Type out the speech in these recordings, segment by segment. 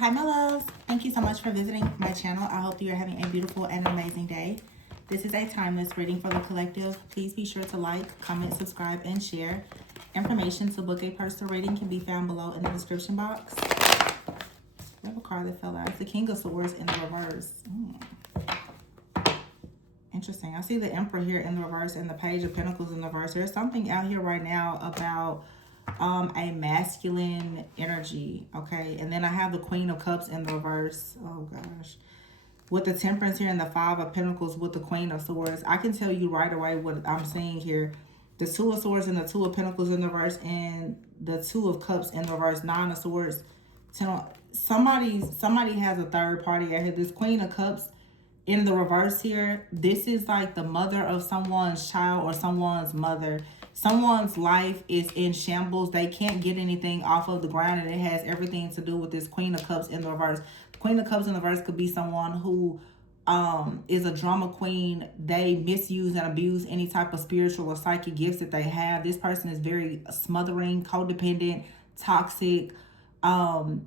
Hi, my loves. Thank you so much for visiting my channel. I hope you are having a beautiful and amazing day. This is a timeless reading for the collective. Please be sure to like, comment, subscribe, and share. Information to book a personal reading can be found below in the description box. We have a card that fell out. It's the King of Swords in the reverse. Interesting. I see the Emperor here in the reverse and the Page of Pentacles in the reverse. There's something out here right now about a masculine energy, okay? And then I have the Queen of Cups in the reverse. Oh gosh. With the Temperance here and the Five of Pentacles with the Queen of Swords, I can tell you right away what I'm seeing here. The Two of Swords and the Two of Pentacles in the reverse, and the Two of Cups in the reverse. Nine of Swords. Somebody has a third party out here. This Queen of Cups in the reverse here, this is like the mother of someone's child or someone's mother. Someone's life is in shambles. They can't get anything off of the ground, and it has everything to do with this Queen of Cups in the reverse. Queen of Cups in the reverse could be someone who is a drama queen. They misuse and abuse any type of spiritual or psychic gifts that they have. This person is very smothering, codependent, toxic.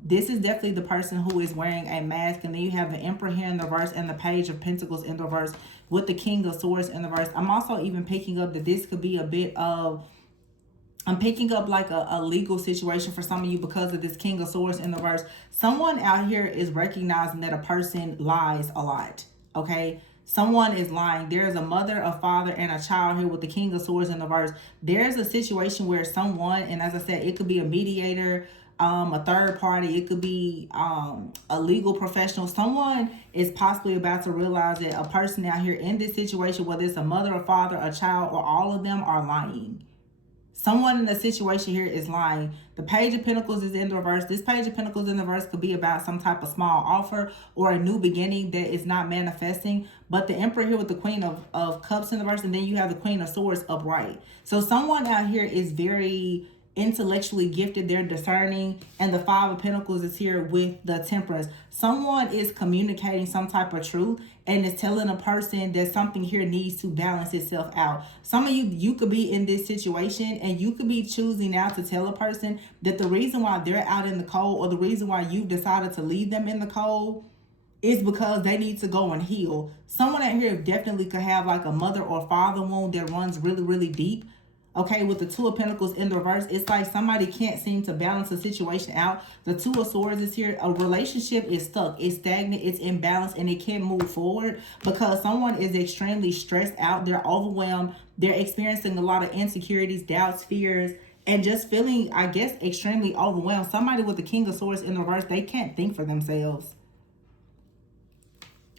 This is definitely the person who is wearing a mask. And then you have the Emperor here in the reverse and the Page of Pentacles in the reverse with the King of Swords in the reverse. I'm also even picking up that this could be a bit of, I'm picking up like a legal situation for some of you because of this King of Swords in the reverse. Someone out here is recognizing that a person lies a lot, okay? Someone is lying. There's a mother, a father, and a child here with the King of Swords in the reverse. There's a situation where someone, and as I said, it could be a mediator, a third party, it could be a legal professional. Someone is possibly about to realize that a person out here in this situation, whether it's a mother, a father, a child, or all of them, are lying. Someone in the situation here is lying. The Page of Pentacles is in the reverse. This Page of Pentacles in the reverse could be about some type of small offer or a new beginning that is not manifesting. But the Emperor here with the Queen of Cups in the reverse, and then you have the Queen of Swords upright. So someone out here is very intellectually gifted. They're discerning, and the Five of Pentacles is here with the Temperance. Someone is communicating some type of truth and is telling a person that something here needs to balance itself out. Some of you could be in this situation and you could be choosing now to tell a person that the reason why they're out in the cold, or the reason why you've decided to leave them in the cold, is because they need to go and heal. Someone out here definitely could have like a mother or father wound that runs really, really deep. Okay, with the Two of Pentacles in the reverse, it's like somebody can't seem to balance the situation out. The Two of Swords is here. A relationship is stuck. It's stagnant. It's imbalanced, and it can't move forward because someone is extremely stressed out. They're overwhelmed. They're experiencing a lot of insecurities, doubts, fears, and just feeling, I guess, extremely overwhelmed. Somebody with the King of Swords in the reverse, they can't think for themselves.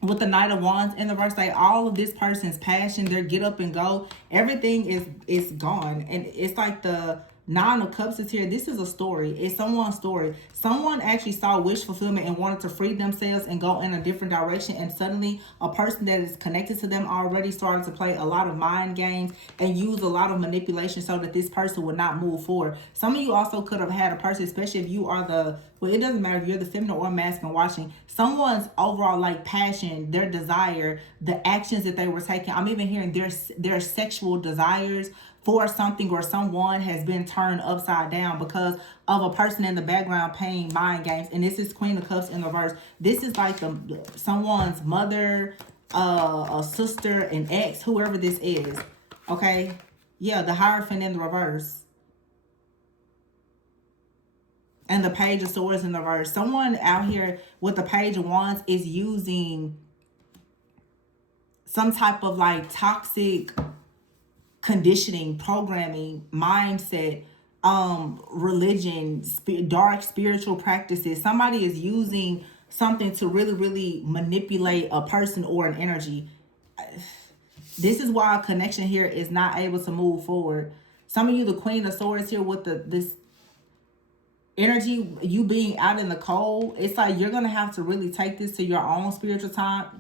With the Knight of Wands in the reverse, like all of this person's passion, their get up and go, everything is gone. And it's like the Nine of Cups is here. This is a story. It's someone's story. Someone actually saw wish fulfillment and wanted to free themselves and go in a different direction. And suddenly a person that is connected to them already started to play a lot of mind games and use a lot of manipulation so that this person would not move forward. Some of you also could have had a person, especially if you are the, well, it doesn't matter if you're the feminine or masculine watching, someone's overall like passion, their desire, the actions that they were taking. I'm even hearing their sexual desires for something or someone has been turned upside down because of a person in the background playing mind games. And this is Queen of Cups in the reverse. This is like someone's mother, a sister, an ex, whoever this is. Okay? Yeah, the Hierophant in the reverse. And the Page of Swords in the reverse. Someone out here with the Page of Wands is using some type of like toxic conditioning, programming, mindset, religion, dark spiritual practices. Somebody is using something to really, really manipulate a person or an energy. This is why a connection here is not able to move forward. Some of you, the Queen of Swords here with this energy, you being out in the cold, it's like you're gonna have to really take this to your own spiritual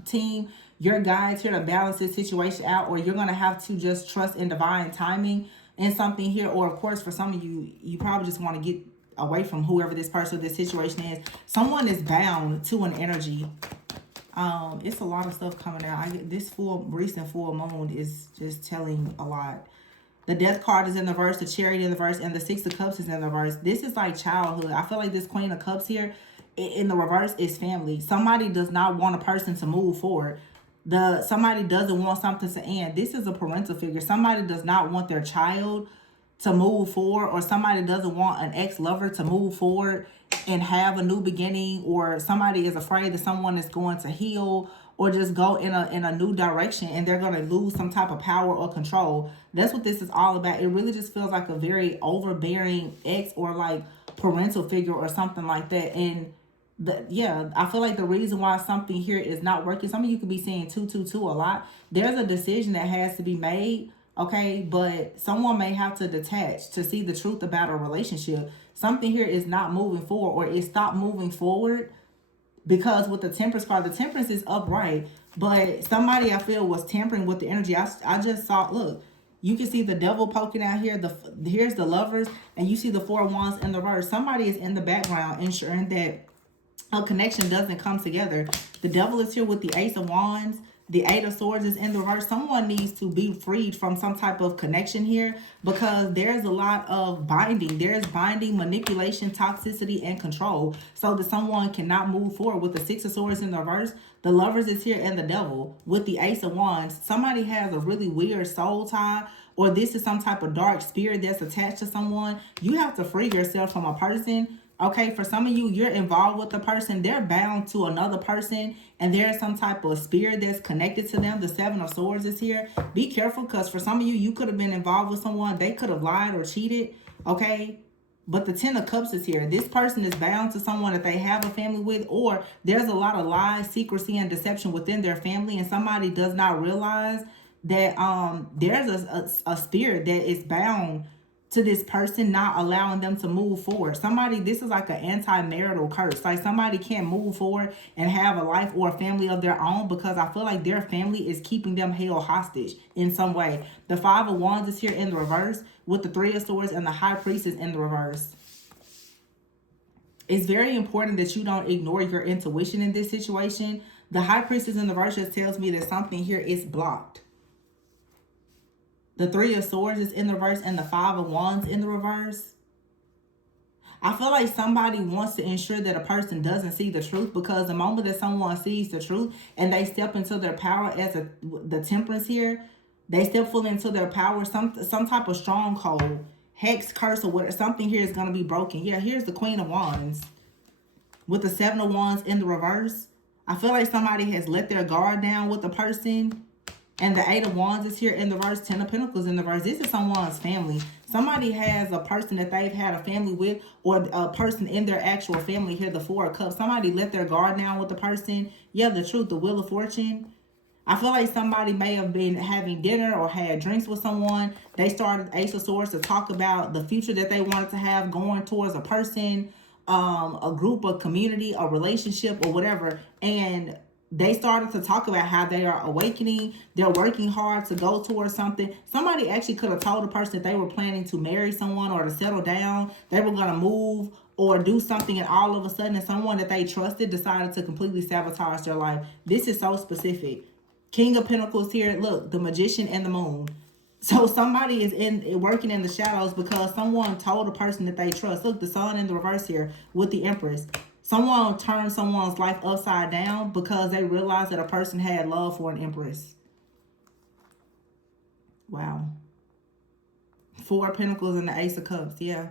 team, your guides here to balance this situation out, or you're gonna have to just trust in divine timing in something here. Or of course, for some of you, you probably just want to get away from whoever this person, this situation is. Someone is bound to an energy. It's a lot of stuff coming out. This recent full moon is just telling a lot. The Death card is in the verse, the Chariot in the verse, and the Six of Cups is in the verse. This is like childhood. I feel like this Queen of Cups here in the reverse is family. Somebody does not want a person to move forward. Somebody doesn't want something to end. This is a parental figure. Somebody does not want their child to move forward, or somebody doesn't want an ex-lover to move forward and have a new beginning, or somebody is afraid that someone is going to heal or just go in a new direction and they're going to lose some type of power or control. That's what this is all about. It really just feels like a very overbearing ex or like parental figure or something like that. And I feel like the reason why something here is not working, some of you could be seeing 222 a lot. There's a decision that has to be made, okay? But someone may have to detach to see the truth about a relationship. Something here is not moving forward, or it stopped moving forward because with the Temperance card, the Temperance is upright, but somebody I feel was tampering with the energy. I just saw, look, you can see the devil poking out here. Here's the Lovers, and you see the Four of Wands in the reverse. Somebody is in the background ensuring that a connection doesn't come together. The devil is here with the Ace of Wands. The Eight of Swords is in the reverse. Someone needs to be freed from some type of connection here, because there's a lot of binding. There's binding, manipulation, toxicity, and control. So that someone cannot move forward. With the Six of Swords in the reverse, the Lovers is here and the devil with the Ace of Wands. Somebody has a really weird soul tie, or this is some type of dark spirit that's attached to someone. You have to free yourself from a person. Okay, for some of you, you're involved with the person. They're bound to another person, and there's some type of spirit that's connected to them. The Seven of Swords is here. Be careful, because for some of you, you could have been involved with someone. They could have lied or cheated, okay? But the Ten of Cups is here. This person is bound to someone that they have a family with, or there's a lot of lies, secrecy, and deception within their family, and somebody does not realize that there's a spirit that is bound to this person, not allowing them to move forward. Somebody, this is like an anti-marital curse. Like somebody can't move forward and have a life or a family of their own, because I feel like their family is keeping them held hostage in some way. The Five of Wands is here in the reverse with the Three of Swords, and the High Priestess in the reverse. It's very important that you don't ignore your intuition in this situation. The High Priestess in the reverse just tells me that something here is blocked. The Three of Swords is in the reverse, and the Five of Wands in the reverse. I feel like somebody wants to ensure that a person doesn't see the truth, because the moment that someone sees the truth and they step into their power as the Temperance here, they step fully into their power, some type of stronghold, hex, curse, or whatever, something here is going to be broken. Yeah, here's the Queen of Wands with the Seven of Wands in the reverse. I feel like somebody has let their guard down with the person. And the Eight of Wands is here in the reverse. Ten of Pentacles in the reverse. This is someone's family. Somebody has a person that they've had a family with, or a person in their actual family here. The Four of Cups. Somebody let their guard down with the person. Yeah, the Truth. The Wheel of Fortune. I feel like somebody may have been having dinner or had drinks with someone. They started Ace of Swords to talk about the future that they wanted to have going towards a person, a group, a community, a relationship, or whatever. And they started to talk about how they are awakening. They're working hard to go towards something. Somebody actually could have told the person that they were planning to marry someone or to settle down. They were going to move or do something, and all of a sudden someone that they trusted decided to completely sabotage their life. This is so specific. King of Pentacles here. Look, the Magician and the Moon. So somebody is working in the shadows because someone told a person that they trust. Look, the Sun in the reverse here with the Empress. Someone turned someone's life upside down because they realized that a person had love for an Empress. Wow. Four of Pentacles and the Ace of Cups. Yeah.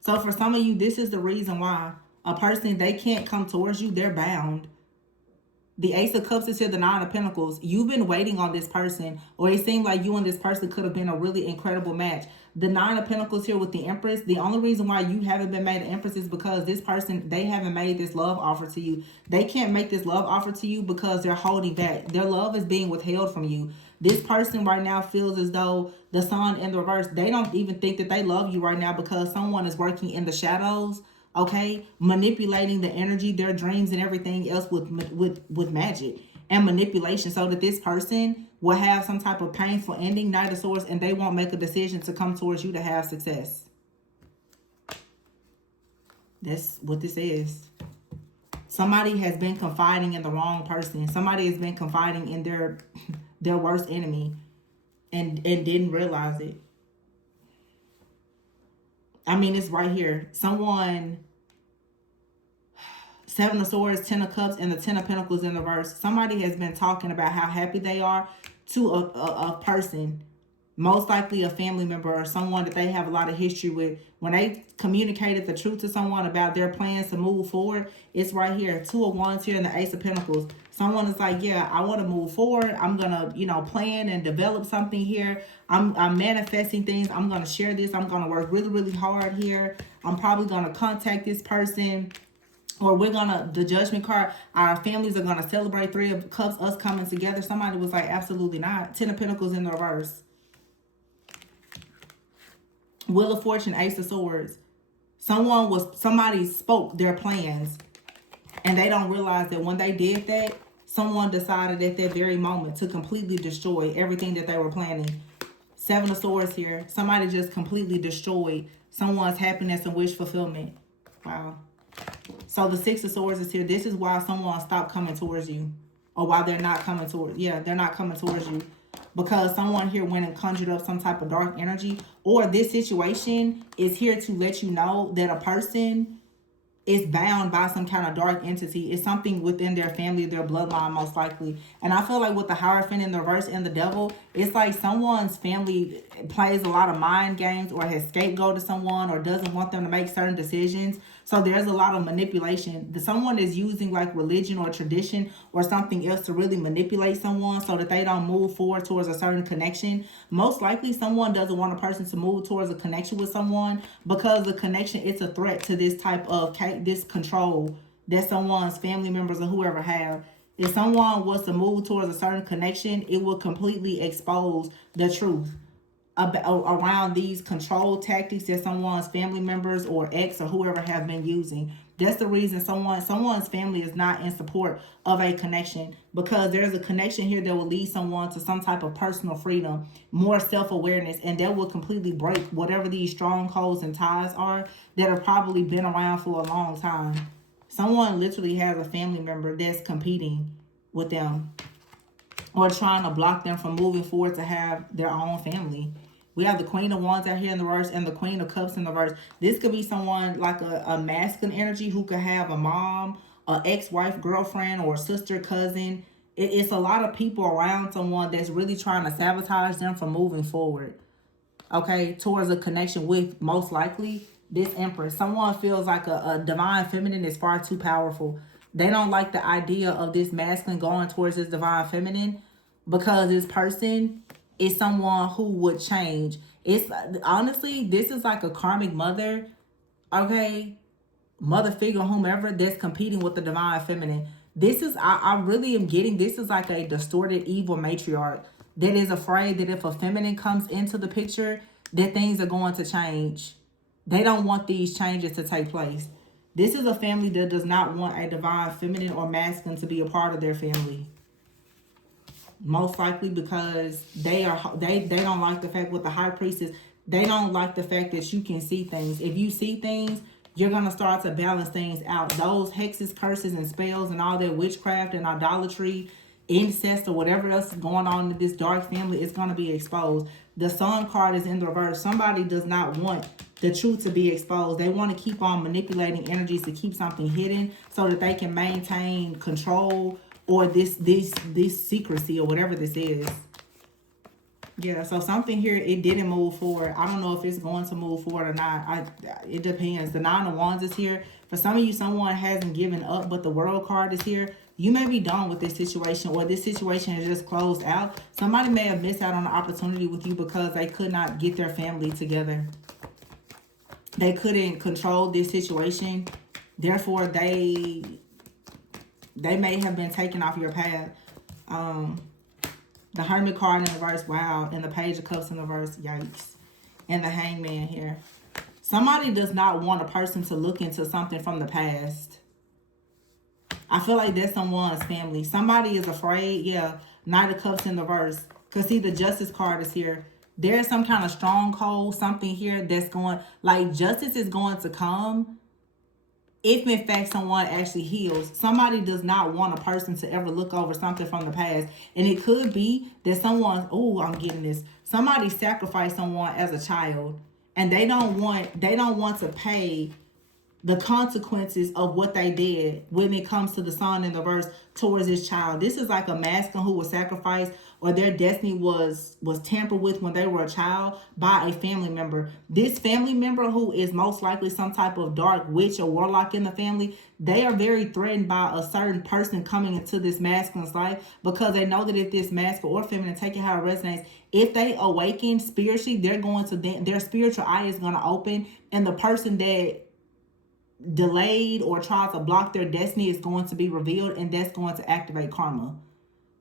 So for some of you, this is the reason why a person, they can't come towards you. They're bound. The Ace of Cups is here, the Nine of Pentacles. You've been waiting on this person, or it seemed like you and this person could have been a really incredible match. The Nine of Pentacles here with the Empress. The only reason why you haven't been made an Empress is because this person, they haven't made this love offer to you. They can't make this love offer to you because they're holding back. Their love is being withheld from you. This person right now feels as though the Sun in the reverse, they don't even think that they love you right now because someone is working in the shadows. Okay, manipulating the energy, their dreams, and everything else with magic and manipulation, so that this person will have some type of painful ending, Knight of Swords, and they won't make a decision to come towards you to have success. That's what this is. Somebody has been confiding in the wrong person. Somebody has been confiding in their worst enemy and didn't realize it. I mean, it's right here. Someone Seven of Swords, Ten of Cups, and the Ten of Pentacles in reverse. Somebody has been talking about how happy they are to a person, most likely a family member or someone that they have a lot of history with. When they communicated the truth to someone about their plans to move forward, it's right here. Two of Wands here and the Ace of Pentacles. Someone is like, yeah, I want to move forward. I'm going to, plan and develop something here. I'm manifesting things. I'm going to share this. I'm going to work really, really hard here. I'm probably going to contact this person. Or we're gonna, the Judgment card, our families are gonna celebrate Three of Cups, us coming together. Somebody was like, absolutely not. Ten of Pentacles in the reverse. Wheel of Fortune, Ace of Swords. Somebody spoke their plans, and they don't realize that when they did that, someone decided at that very moment to completely destroy everything that they were planning. Seven of Swords here. Somebody just completely destroyed someone's happiness and wish fulfillment. Wow. So the Six of Swords is here. This is why someone stopped coming towards you. Or why they're not coming towards, they're not coming towards you. Because someone here went and conjured up some type of dark energy. Or this situation is here to let you know that a person is bound by some kind of dark entity. It's something within their family, their bloodline, most likely. And I feel like with the Hierophant in the reverse and the Devil, it's like someone's family plays a lot of mind games or has scapegoated someone or doesn't want them to make certain decisions. So there's a lot of manipulation. Someone is using like religion or tradition or something else to really manipulate someone so that they don't move forward towards a certain connection. Most likely someone doesn't want a person to move towards a connection with someone because the connection, it's a threat to this type of this control that someone's family members or whoever have. If someone was to move towards a certain connection, it will completely expose the truth around these control tactics that someone's family members or ex or whoever have been using. That's the reason someone's family is not in support of a connection, because there's a connection here that will lead someone to some type of personal freedom, more self-awareness, and that will completely break whatever these strongholds and ties are that have probably been around for a long time. Someone literally has a family member that's competing with them or trying to block them from moving forward to have their own family. We have the Queen of Wands out here in the reverse and the Queen of Cups in the reverse. This could be someone like a masculine energy who could have a mom, an ex-wife, girlfriend, or sister, cousin. It's a lot of people around someone that's really trying to sabotage them from moving forward, okay, towards a connection with, most likely, this Empress. Someone feels like a divine feminine is far too powerful. They don't like the idea of this masculine going towards this divine feminine because this person is someone who would change. It's honestly, this is like a karmic mother, okay, mother figure, whomever, that's competing with the divine feminine. This is, I really am getting, this is like a distorted evil matriarch that is afraid that if a feminine comes into the picture, that things are going to change. They don't want these changes to take place. This is a family that does not want a divine feminine or masculine to be a part of their family. Most likely because they don't like the fact with the High Priestess, they don't like the fact that you can see things. If you see things, you're going to start to balance things out. Those hexes, curses, and spells and all that witchcraft and idolatry, incest, or whatever else is going on in this dark family is going to be exposed. The Sun card is in the reverse. Somebody does not want the truth to be exposed. They want to keep on manipulating energies to keep something hidden so that they can maintain control or this secrecy or whatever this is. Yeah, so something here, it didn't move forward. I don't know if it's going to move forward or not. It depends. The Nine of Wands is here. For some of you, someone hasn't given up, but the World card is here. You may be done with this situation, or this situation is just closed out. Somebody may have missed out on an opportunity with you because they could not get their family together. They couldn't control this situation. Therefore, they may have been taken off your path. The Hermit card in the reverse, wow. And the Page of Cups in the reverse, yikes. And the Hangman here. Somebody does not want a person to look into something from the past. I feel like that's someone's family. Somebody is afraid, yeah. Knight of Cups in the reverse. Because see, the Justice card is here. There's some kind of stronghold, something here that's going, like justice is going to come if in fact someone actually heals. Somebody does not want a person to ever look over something from the past. And it could be that someone, oh, I'm getting this. Somebody sacrificed someone as a child. And they don't want to pay the consequences of what they did when it comes to the son in the verse towards this child. This is like a masculine who was sacrificed, or their destiny was tampered with when they were a child by a family member. This family member, who is most likely some type of dark witch or warlock in the family, they are very threatened by a certain person coming into this masculine's life, because they know that if this masculine or feminine, take it how it resonates, if they awaken spiritually, they're going to, their spiritual eye is going to open, and the person that delayed or tried to block their destiny is going to be revealed, and that's going to activate karma.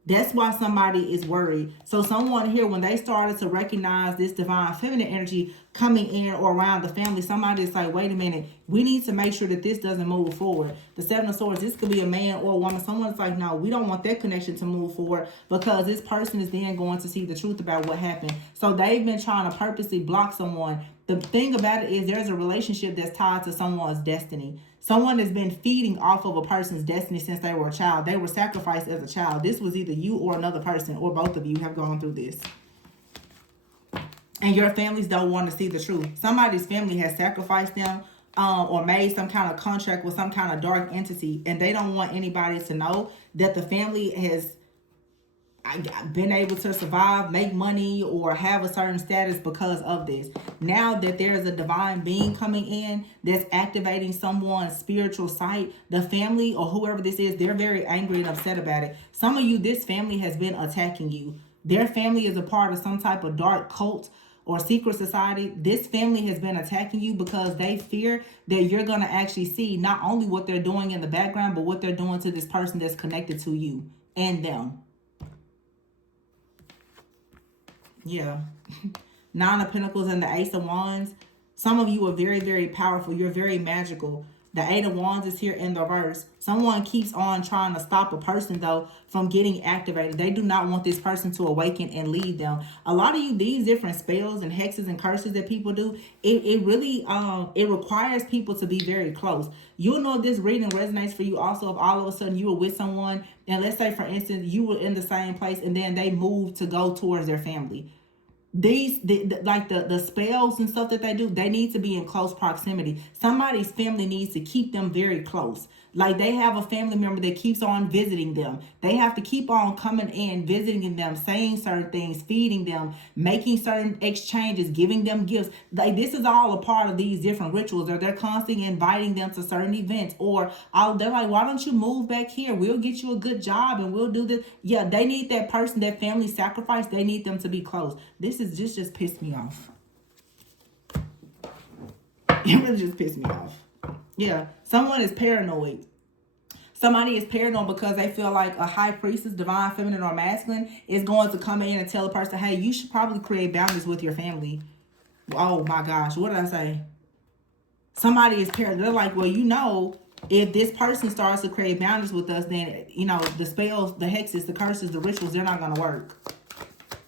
That's why somebody is worried. So someone here, when they started to recognize this divine feminine energy coming in or around the family, somebody is like, wait a minute, we need to make sure that this doesn't move forward. The Seven of Swords, this could be a man or a woman. Someone's like, no, we don't want that connection to move forward, because this person is then going to see the truth about what happened. So they've been trying to purposely block someone. The thing about it is, there's a relationship that's tied to someone's destiny. Someone has been feeding off of a person's destiny since they were a child. They were sacrificed as a child. This was either you or another person, or both of you have gone through this. And your families don't want to see the truth. Somebody's family has sacrificed them, or made some kind of contract with some kind of dark entity, and they don't want anybody to know that the family has been able to survive, make money, or have a certain status because of this. Now that there is a divine being coming in that's activating someone's spiritual sight, the family or whoever this is, they're very angry and upset about it. Some of you, this family has been attacking you. Their family is a part of some type of dark cult or secret society. This family has been attacking you because they fear that you're going to actually see not only what they're doing in the background, but what they're doing to this person that's connected to you and them. Yeah. Nine of Pentacles and the Ace of Wands. Some of you are very, very powerful. You're very magical. The Eight of Wands is here in the reverse. Someone keeps on trying to stop a person, though, from getting activated. They do not want this person to awaken and lead them. A lot of you, these different spells and hexes and curses that people do, it really it requires people to be very close. You'll know if this reading resonates for you also if all of a sudden you were with someone, and let's say, for instance, you were in the same place and then they moved to go towards their family. Like the spells and stuff that they do, they need to be in close proximity. Somebody's family needs to keep them very close. Like they have a family member that keeps on visiting them. They have to keep on coming in, visiting them, saying certain things, feeding them, making certain exchanges, giving them gifts. Like this is all a part of these different rituals, or they're constantly inviting them to certain events, or they're like, why don't you move back here? We'll get you a good job and we'll do this. Yeah, they need that person, that family sacrifice. They need them to be close. This just pissed me off. It really just pissed me off. Yeah, someone is paranoid. Somebody is paranoid because they feel like a high priestess, divine feminine or masculine, is going to come in and tell a person, hey, you should probably create boundaries with your family. Oh my gosh, what did I say? Somebody is paranoid. They're like, well, if this person starts to create boundaries with us, then, the spells, the hexes, the curses, the rituals, they're not going to work.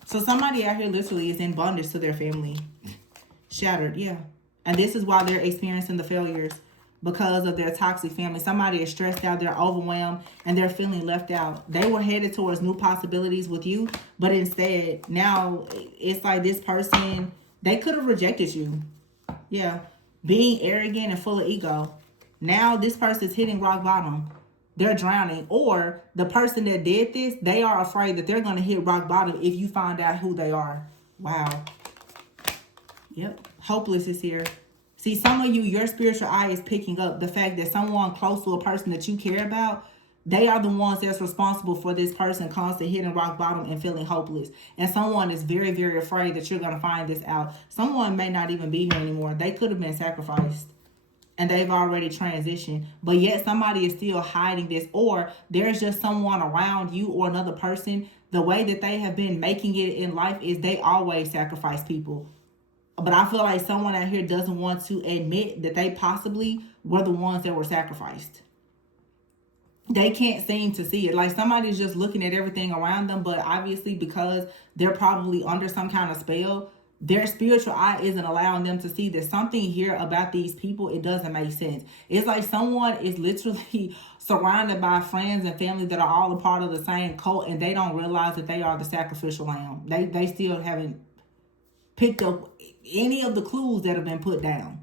So somebody out here literally is in bondage to their family. Shattered, yeah. And this is why they're experiencing the failures, because of their toxic family. Somebody is stressed out, they're overwhelmed, and they're feeling left out. They were headed towards new possibilities with you, but instead, now it's like this person, they could have rejected you. Yeah. Being arrogant and full of ego. Now this person is hitting rock bottom. They're drowning. Or the person that did this, they are afraid that they're going to hit rock bottom if you find out who they are. Wow. Yep. Hopeless is here. See, some of you, your spiritual eye is picking up the fact that someone close to a person that you care about, they are the ones that's responsible for this person constantly hitting rock bottom and feeling hopeless. And someone is very, very afraid that you're going to find this out. Someone may not even be here anymore. They could have been sacrificed. And they've already transitioned, but yet somebody is still hiding this, or there's just someone around you or another person. The way that they have been making it in life is they always sacrifice people. But I feel like someone out here doesn't want to admit that they possibly were the ones that were sacrificed. They can't seem to see it. Like somebody's just looking at everything around them, but obviously because they're probably under some kind of spell, their spiritual eye isn't allowing them to see that something here about these people, it doesn't make sense. It's like someone is literally surrounded by friends and family that are all a part of the same cult, and they don't realize that they are the sacrificial lamb. They still haven't picked up any of the clues that have been put down.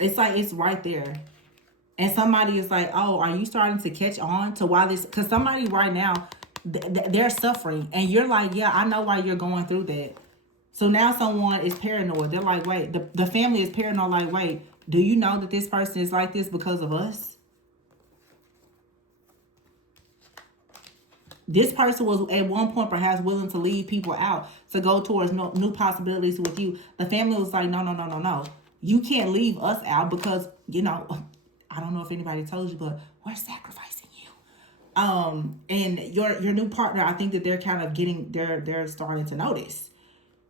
It's like it's right there. And somebody is like, oh, are you starting to catch on to why this? Because somebody right now, they're suffering. And you're like, yeah, I know why you're going through that. So now someone is paranoid. They're like, wait, the family is paranoid. Like, wait, do you know that this person is like this because of us? This person was at one point perhaps willing to leave people out to go towards new possibilities with you. The family was like, no, no, no, no, no. You can't leave us out because, I don't know if anybody told you, but we're sacrificing you. And your new partner, I think that they're kind of they're starting to notice.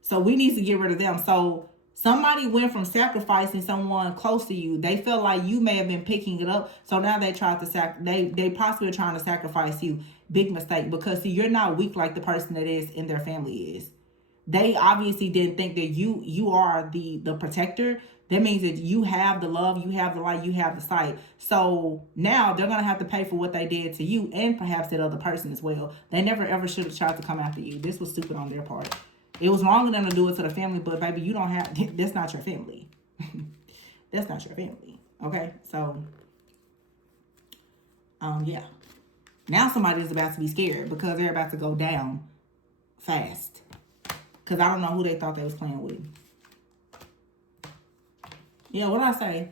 So we need to get rid of them. So somebody went from sacrificing someone close to you. They felt like you may have been picking it up. So now they tried to they possibly are trying to sacrifice you. Big mistake, because see, you're not weak like the person that is in their family is. They obviously didn't think that you are the protector. That means that you have the love, you have the light, you have the sight. So now they're gonna have to pay for what they did to you and perhaps that other person as well. They never ever should have tried to come after you. This was stupid on their part. It was wrong of them to do it to the family, but baby, you don't have. That's not your family. That's not your family. Okay, so yeah. Now somebody is about to be scared because they're about to go down fast. Because I don't know who they thought they was playing with. Yeah, what did I say?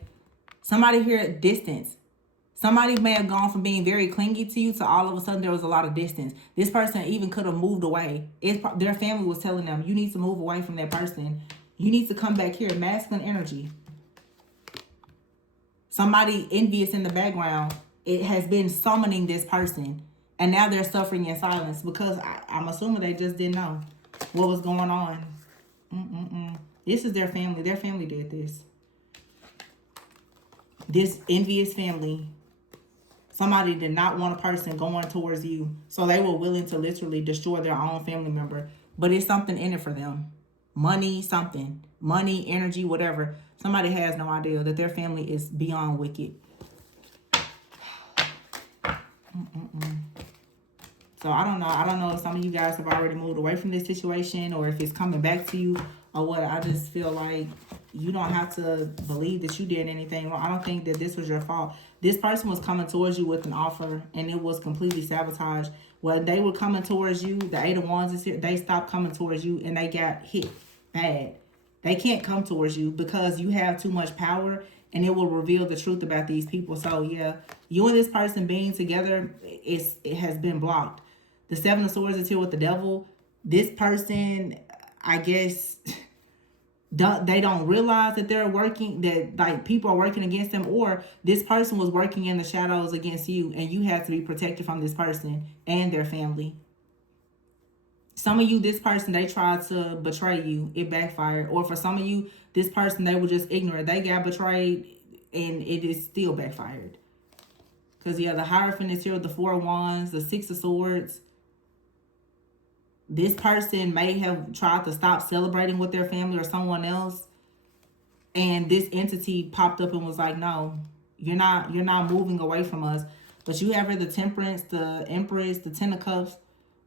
Somebody here at distance. Somebody may have gone from being very clingy to you to all of a sudden there was a lot of distance. This person even could have moved away. Their family was telling them, you need to move away from that person. You need to come back here. Masculine energy. Somebody envious in the background. It has been summoning this person. And now they're suffering in silence because I'm assuming they just didn't know what was going on. This is their family. Their family did this. This envious family. Somebody did not want a person going towards you. So they were willing to literally destroy their own family member. But it's something in it for them. Money, something. Money, energy, whatever. Somebody has no idea that their family is beyond wicked. So I don't know. I don't know if some of you guys have already moved away from this situation or if it's coming back to you or what. I just feel like you don't have to believe that you did anything wrong. I don't think that this was your fault. This person was coming towards you with an offer and it was completely sabotaged. When they were coming towards you, the Eight of Wands is here. They stopped coming towards you and they got hit bad. They can't come towards you because you have too much power and it will reveal the truth about these people. So yeah, you and this person being together, it has been blocked. The Seven of Swords is here with the Devil. This person, I guess, they don't realize that they're working, that like people are working against them, or this person was working in the shadows against you and you had to be protected from this person and their family. Some of you, this person, they tried to betray you. It backfired. Or for some of you, this person, they were just ignorant. They got betrayed and it is still backfired. Because yeah, the Hierophant is here with the Four of Wands, the Six of Swords. This person may have tried to stop celebrating with their family or someone else. And this entity popped up and was like, no, you're not moving away from us. But you have here the Temperance, the Empress, the Ten of Cups,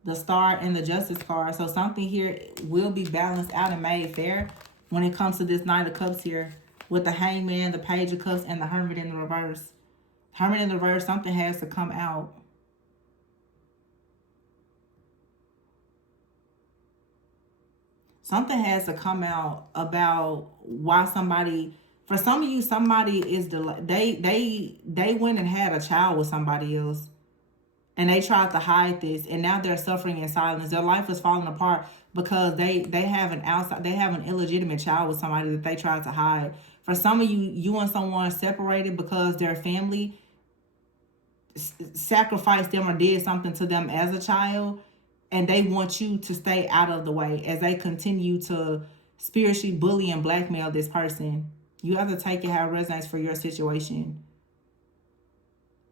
the Star, and the Justice card. So something here will be balanced out and made fair when it comes to this Knight of Cups here. With the Hangman, the Page of Cups, and the Hermit in the reverse. Hermit in the reverse, something has to come out. Something has to come out about why somebody, for some of you, somebody is they went and had a child with somebody else. And they tried to hide this, and now they're suffering in silence. Their life is falling apart because they have an illegitimate child with somebody that they tried to hide. For some of you, you and someone separated because their family sacrificed them or did something to them as a child, and they want you to stay out of the way as they continue to spiritually bully and blackmail this person. You have to take it how it resonates for your situation.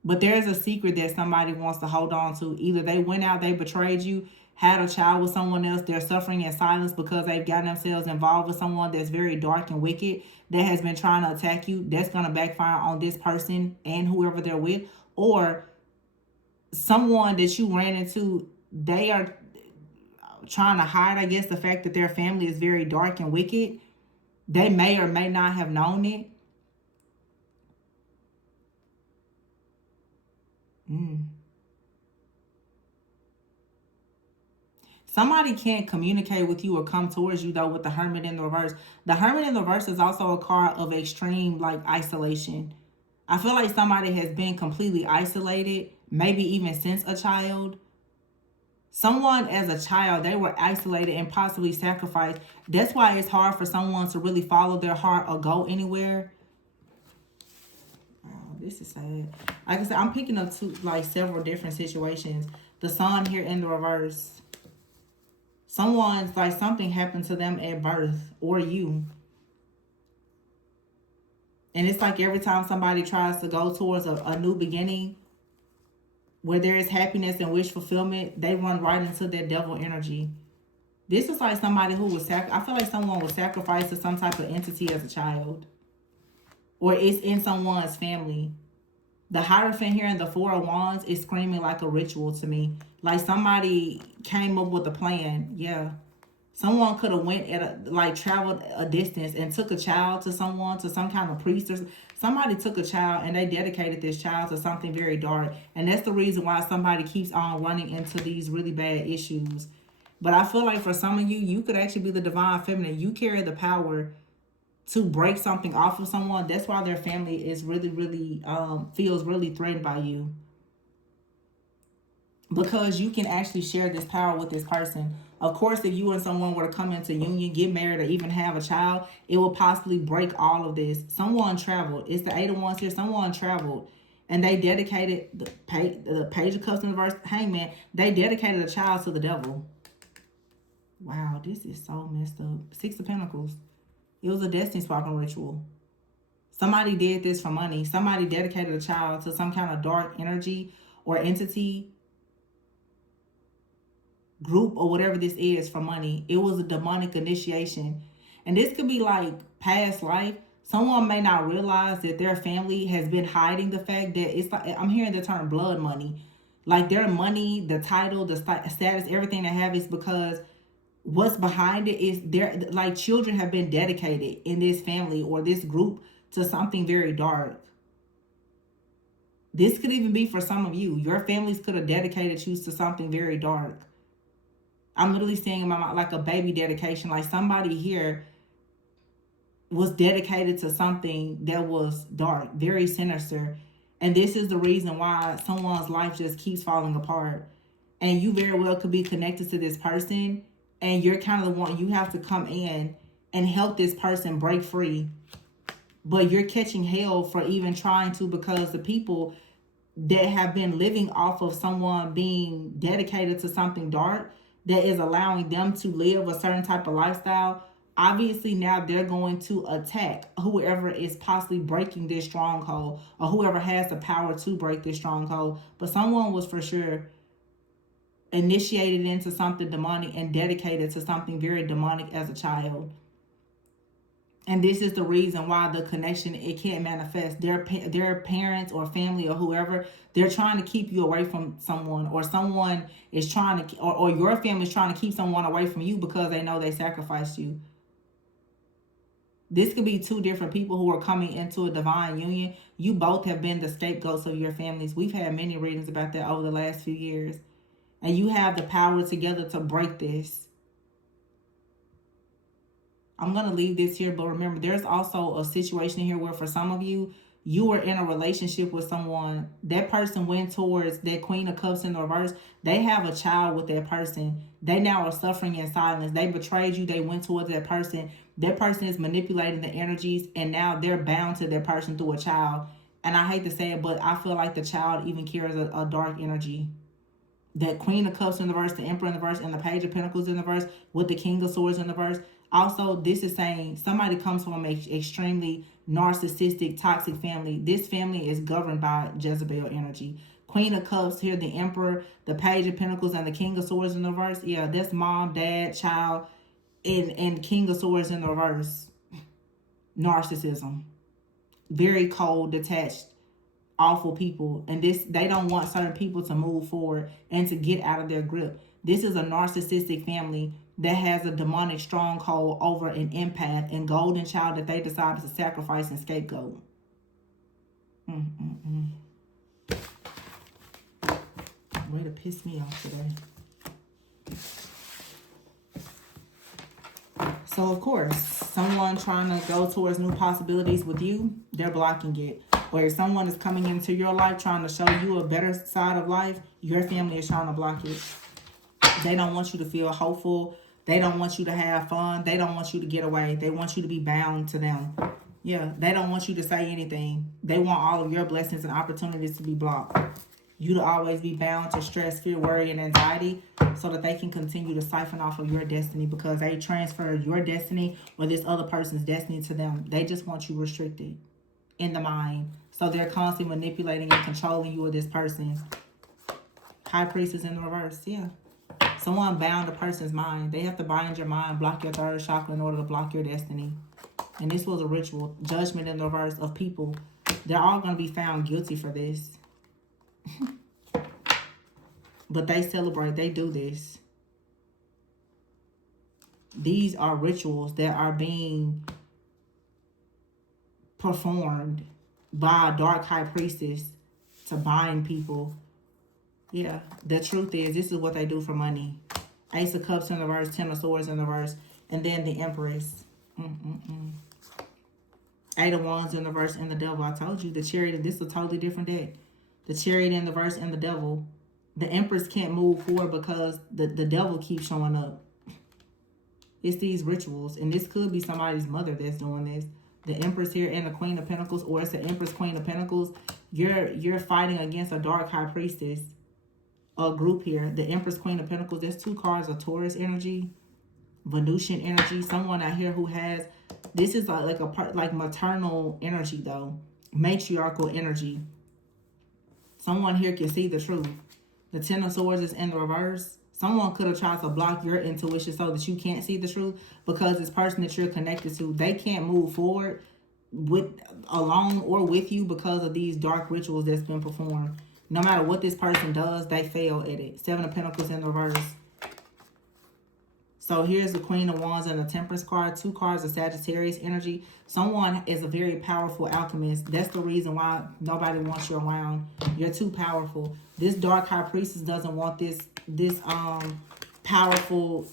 But there's a secret that somebody wants to hold on to. Either they went out, they betrayed you, had a child with someone else. They're suffering in silence because they've gotten themselves involved with someone that's very dark and wicked that has been trying to attack you. That's going to backfire on this person and whoever they're with. Or someone that you ran into, they are, trying to hide, I guess, the fact that their family is very dark and wicked. They may or may not have known it. Somebody can't communicate with you or come towards you though with the Hermit in the reverse. The Hermit in the reverse is also a card of extreme like isolation. I feel like somebody has been completely isolated, maybe even since a child. Someone as a child, they were isolated and possibly sacrificed. That's why it's hard for someone to really follow their heart or go anywhere. Oh, this is sad. Like I said, I'm picking up several different situations. The Sun here in the reverse. Someone's like something happened to them at birth or you. And it's like every time somebody tries to go towards a new beginning where there is happiness and wish fulfillment, they run right into their devil energy. This is like somebody who was I feel like someone was sacrificed to some type of entity as a child. Or it's in someone's family. The Hierophant here in the Four of Wands is screaming like a ritual to me. Like somebody came up with a plan. Yeah. Someone could have went traveled a distance and took a child to someone, to some kind of priest or somebody took a child and they dedicated this child to something very dark. And that's the reason why somebody keeps on running into these really bad issues. But I feel like for some of you, you could actually be the divine feminine. You carry the power to break something off of someone. That's why their family is really feels really threatened by you. Because you can actually share this power with this person. Of course, if you and someone were to come into union, get married, or even have a child, it will possibly break all of this. Someone traveled. It's the Eight of Wands here. Someone traveled. And they dedicated the Page of Cups in the reverse, Hangman. They dedicated a child to the devil. Wow, this is so messed up. Six of Pentacles. It was a destiny swapping ritual. Somebody did this for money. Somebody dedicated a child to some kind of dark energy or entity, group, or whatever this is for money. It was a demonic initiation. And this could be like past life. Someone may not realize that their family has been hiding the fact that it's like, I'm hearing the term blood money. Like their money, the title, the status, everything they have is because what's behind it is their, like, children have been dedicated in this family or this group to something very dark. This could even be for some of you. Your families could have dedicated you to something very dark. I'm literally seeing in my mind like a baby dedication. Like somebody here was dedicated to something that was dark, very sinister. And this is the reason why someone's life just keeps falling apart. And you very well could be connected to this person. And you're kind of the one, you have to come in and help this person break free. But you're catching hell for even trying to, because the people that have been living off of someone being dedicated to something dark that is allowing them to live a certain type of lifestyle, obviously now they're going to attack whoever is possibly breaking this stronghold or whoever has the power to break this stronghold. But someone was for sure initiated into something demonic and dedicated to something very demonic as a child. And this is the reason why the connection, it can't manifest. Their parents or family or whoever, they're trying to keep you away from someone, or someone is trying to, or your family is trying to keep someone away from you because they know they sacrificed you. This could be two different people who are coming into a divine union. You both have been the scapegoats of your families. We've had many readings about that over the last few years. And you have the power together to break this. I'm going to leave this here, but remember, there's also a situation here where for some of you, you were in a relationship with someone. That person went towards that Queen of Cups in the reverse. They have a child with that person. They now are suffering in silence. They betrayed you. They went towards that person. That person is manipulating the energies, and now they're bound to that person through a child. And I hate to say it, but I feel like the child even carries a dark energy. That Queen of Cups in the verse, the Emperor in the verse, and the Page of Pentacles in the verse, with the King of Swords in the verse. Also, this is saying somebody comes from an extremely narcissistic, toxic family. This family is governed by Jezebel energy. Queen of Cups here, the Emperor, the Page of Pentacles, and the King of Swords in the reverse. Yeah, that's mom, dad, child, and King of Swords in the reverse. Narcissism. Very cold, detached, awful people. And this, they don't want certain people to move forward and to get out of their grip. This is a narcissistic family that has a demonic stronghold over an empath and golden child that they decided to sacrifice and scapegoat. Way to piss me off today. So, of course, someone trying to go towards new possibilities with you, they're blocking it. Or if someone is coming into your life trying to show you a better side of life, your family is trying to block it. They don't want you to feel hopeful. They don't want you to have fun. They don't want you to get away. They want you to be bound to them. Yeah, they don't want you to say anything. They want all of your blessings and opportunities to be blocked. You to always be bound to stress, fear, worry, and anxiety so that they can continue to siphon off of your destiny because they transfer your destiny or this other person's destiny to them. They just want you restricted in the mind. So they're constantly manipulating and controlling you or this person. High Priestess in the reverse, yeah. Someone bound a person's mind. They have to bind your mind, block your third chakra in order to block your destiny. And this was a ritual. Judgment in the reverse of people. They're all going to be found guilty for this. But they celebrate. They do this. These are rituals that are being performed by a dark high priestess to bind people. Yeah, the truth is, this is what they do for money. Ace of Cups in the reverse, Ten of Swords in the reverse, and then the Empress. Eight of Wands in the reverse, and the Devil. I told you, the Chariot, this is a totally different deck. The Chariot in the reverse, and the Devil. The Empress can't move forward because the Devil keeps showing up. It's these rituals, and this could be somebody's mother that's doing this. The Empress here and the Queen of Pentacles, or it's the Empress, Queen of Pentacles. You're fighting against a dark high priestess. A group here. The Empress, Queen of Pentacles. There's two cards of Taurus energy, Venusian energy. Someone out here who has, this is like a part, like maternal energy though, matriarchal energy. Someone here can see the truth. The Ten of Swords is in the reverse. Someone could have tried to block your intuition so that you can't see the truth because this person that you're connected to, they can't move forward alone or with you because of these dark rituals that's been performed. No matter what this person does, they fail at it. Seven of Pentacles in the reverse. So here's the Queen of Wands and the Temperance card. Two cards of Sagittarius energy. Someone is a very powerful alchemist. That's the reason why nobody wants you around. You're too powerful. This dark high priestess doesn't want this powerful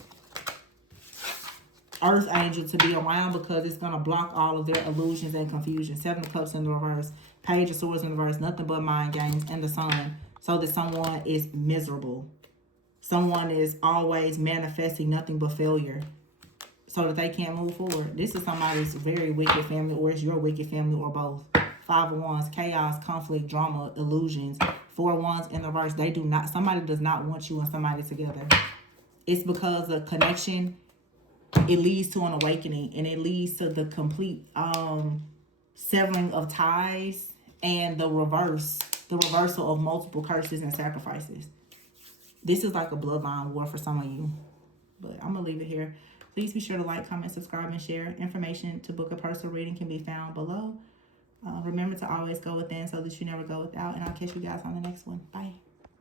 earth angel to be around because it's going to block all of their illusions and confusion. Seven of Cups in the reverse. Page of Swords in the reverse. Nothing but mind games. And the Sun. So that someone is miserable. Someone is always manifesting nothing but failure so that they can't move forward. This is somebody's very wicked family, or it's your wicked family, or both. Five of Wands, chaos, conflict, drama, illusions. Four of Wands in the reverse. They do not, somebody does not want you and somebody together. It's because the connection, it leads to an awakening, and it leads to the complete severing of ties and the reversal of multiple curses and sacrifices. This is like a bloodline war for some of you. But I'm going to leave it here. Please be sure to like, comment, subscribe, and share. Information to book a personal reading can be found below. Remember to always go within so that you never go without. And I'll catch you guys on the next one. Bye.